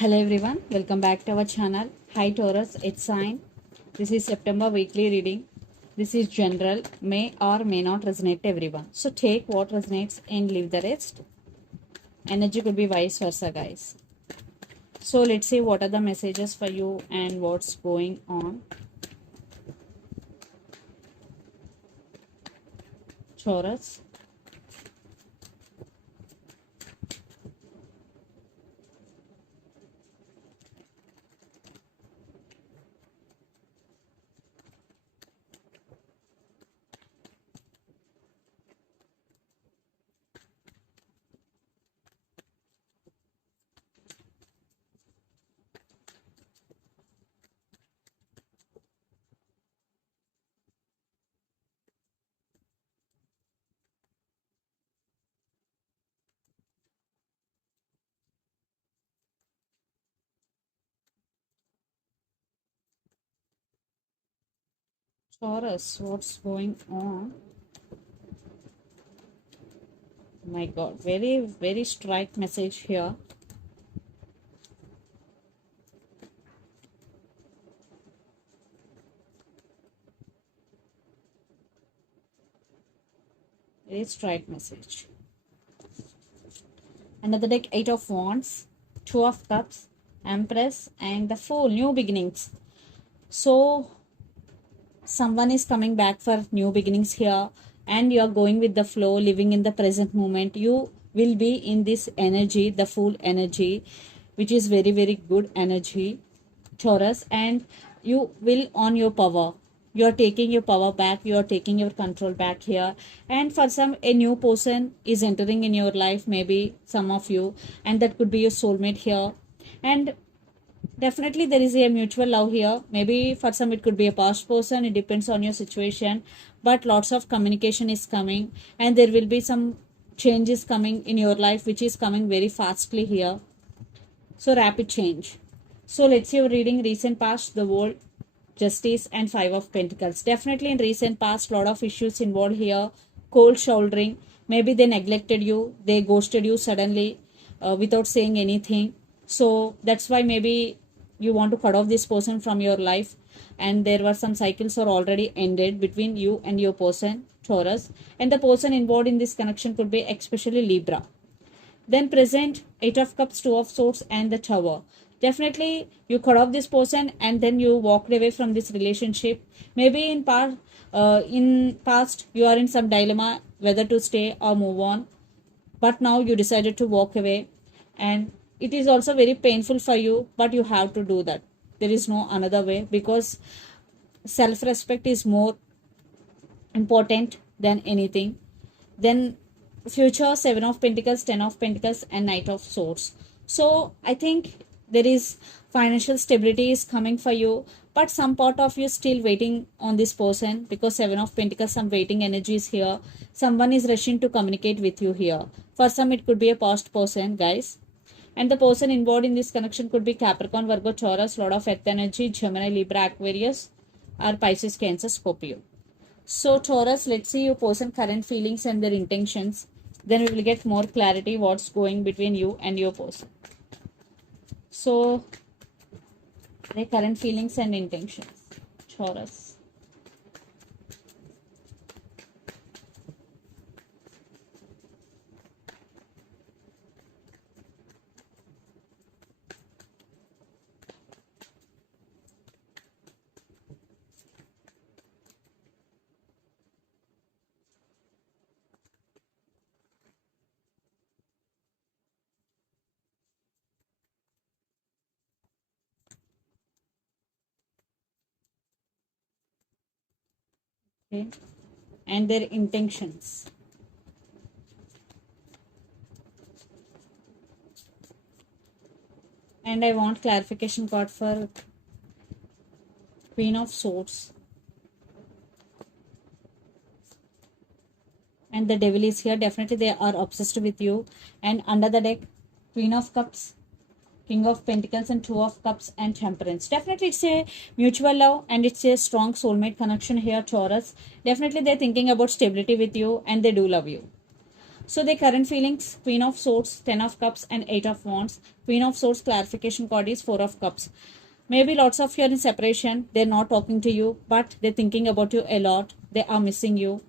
Hello everyone, welcome back to our channel. Hi Taurus, it's sign. This is September weekly reading. This is general, may or may not resonate to everyone. So take what resonates and leave the rest. Energy could be vice versa, guys. So let's see what are the messages for you and what's going on. Taurus. Taurus, what's going on? My God, very strike message here. Very strike message. Another deck, 8 of Wands, 2 of Cups, Empress, and the Fool, new beginnings. So, someone is coming back for new beginnings here, and you are going with the flow, living in the present moment. You will be in this energy, the Fool energy, which is very good energy, Taurus, and you will on your power. You are taking your power back, you are taking your control back here, and for some a new person is entering in your life, maybe some of you, and that could be your soulmate here. And definitely there is a mutual love here. Maybe for some it could be a past person, it depends on your situation, but lots of communication is coming, and there will be some changes coming in your life, which is coming very fastly here. So rapid change. So let's say you're reading recent past, the world, justice, and 5 of Pentacles. Definitely in recent past, lot of issues involved here. Cold shouldering. Maybe they neglected you, they ghosted you suddenly without saying anything. So that's why maybe you want to cut off this person from your life, and there were some cycles are already ended between you and your person, Taurus, and the person involved in this connection could be especially Libra. Then present 8 of Cups, 2 of Swords, and the Tower. Definitely you cut off this person and then you walked away from this relationship. Maybe in past you are in some dilemma whether to stay or move on, but now you decided to walk away, and it is also very painful for you, but you have to do that. There is no another way, because self respect is more important than anything. Then future, 7 of Pentacles, 10 of Pentacles, and Knight of Swords. So I think there is financial stability is coming for you, but some part of you still waiting on this person, because 7 of Pentacles, some waiting energy is here. Someone is rushing to communicate with you here. For some it could be a past person, guys, and the person involved in this connection could be Capricorn, Virgo, Taurus, lot of earth energy, Gemini, Libra, Aquarius, or Pisces, Cancer, Scorpio. So Taurus, let's see your person current feelings and their intentions. Then we will get more clarity what's going between you and your person. So their current feelings and intentions. Taurus. Okay. And their intentions. And I want clarification card for Queen of Swords. And the Devil is here. Definitely they are obsessed with you. And under the deck, Queen of Cups, King of Pentacles, and 2 of Cups, and Temperance. Definitely it's a mutual love and it's a strong soulmate connection here, Taurus. Definitely they're thinking about stability with you and they do love you. So the current feelings, Queen of Swords, Ten of Cups and Eight of Wands. Queen of Swords clarification card is Four of Cups. Maybe lots of you are in separation. They're not talking to you, but they're thinking about you a lot. They are missing you.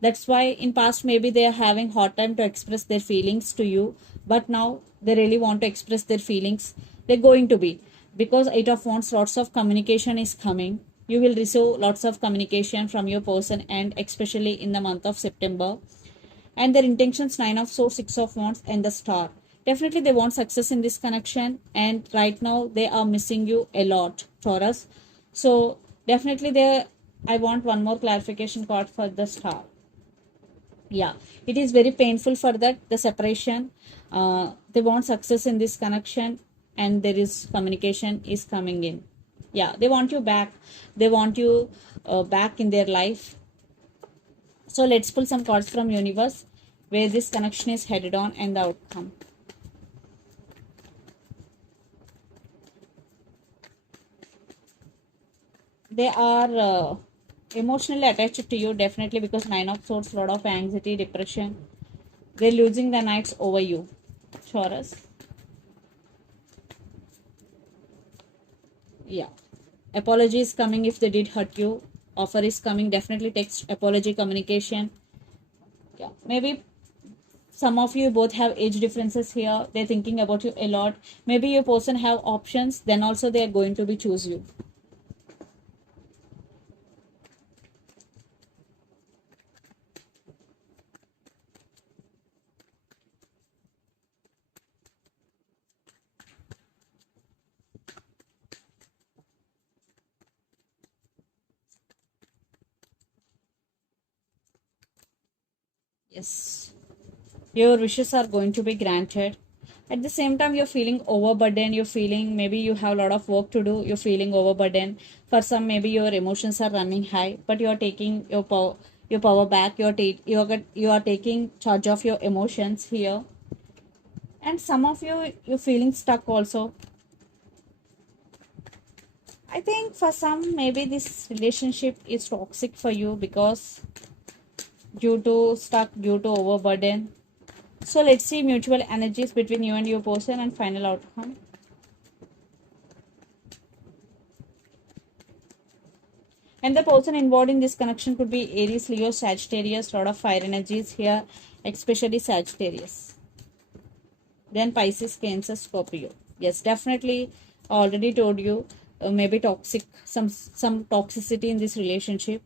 That's why in past maybe they are having hard time to express their feelings to you, but now they really want to express their feelings. They're going to be, because Eight of Wands, lots of communication is coming. You will receive lots of communication from your person, and especially in the month of September. And their intentions, Nine of Swords, Six of Wands and the Star. Definitely they want success in this connection, and right now they are missing you a lot, Taurus. So definitely they, I want one more clarification card for the Star. Yeah, it is very painful for that, the separation. They want success in this connection, and there is communication is coming in. Yeah, they want you back. They want you back in their life. So let's pull some cards from universe where this connection is headed on and the outcome. They are emotionally attached to you, definitely, because Nine of Swords, lot of anxiety, depression. They're losing the nights over you, Taurus. Yeah, apology is coming if they did hurt you. Offer is coming, definitely text apology communication. Yeah, maybe some of you both have age differences here. They're thinking about you a lot. Maybe your person have options, then also they are going to be choose you. Yes, your wishes are going to be granted. At the same time, you're feeling overburdened. You're feeling maybe you have a lot of work to do. You're feeling overburdened. For some, maybe your emotions are running high, but you're taking your power back. You are taking charge of your emotions here. And some of you, you're feeling stuck also. I think for some, maybe this relationship is toxic for you because due to stuck, due to overburden. So let's see mutual energies between you and your person and final outcome. And the person involved in this connection could be Aries, Leo, Sagittarius, lot of fire energies here, especially Sagittarius. Then Pisces, Cancer, Scorpio. Yes, definitely. I already told you, maybe toxic, some toxicity in this relationship.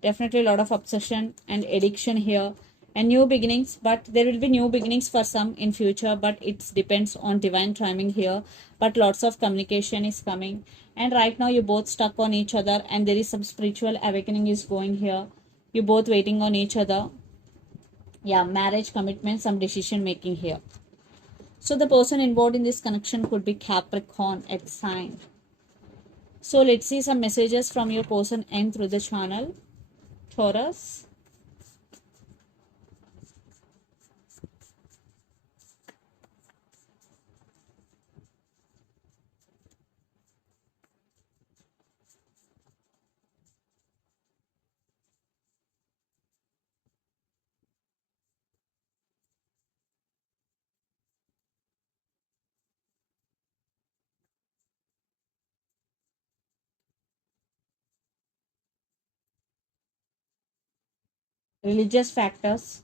Definitely a lot of obsession and addiction here, and new beginnings, but there will be new beginnings for some in future, but it depends on divine timing here. But lots of communication is coming, and right now you both stuck on each other, and there is some spiritual awakening is going here. You both waiting on each other. Yeah, marriage, commitment, some decision making here. So the person involved in this connection could be Capricorn at sign. So let's see some messages from your person and through the channel, Taurus. Religious factors,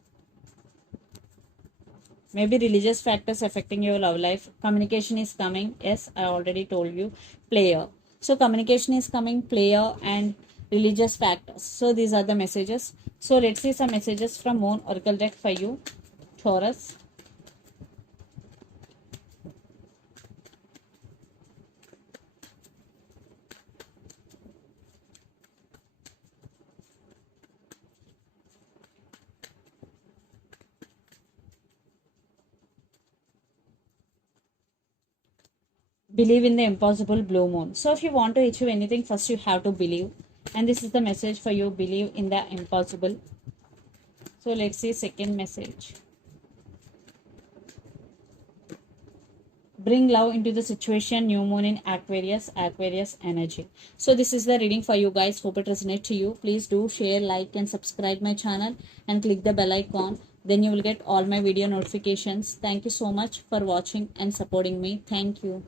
maybe religious factors affecting your love life. Communication is coming, yes, I already told you. Player, so communication is coming, player and religious factors. So these are the messages. So let's see some messages from Moon Oracle deck for you, Taurus. Believe in the impossible, blue moon. So if you want to achieve anything, first you have to believe, and this is the message for you, believe in the impossible. So let's see second message. Bring love into the situation, new moon in Aquarius, Aquarius energy. So this is the reading for you guys. Hope it resonates to you. Please do share, like and subscribe my channel and click the bell icon then you will get all my video notifications. Thank you so much for watching and supporting me. Thank you.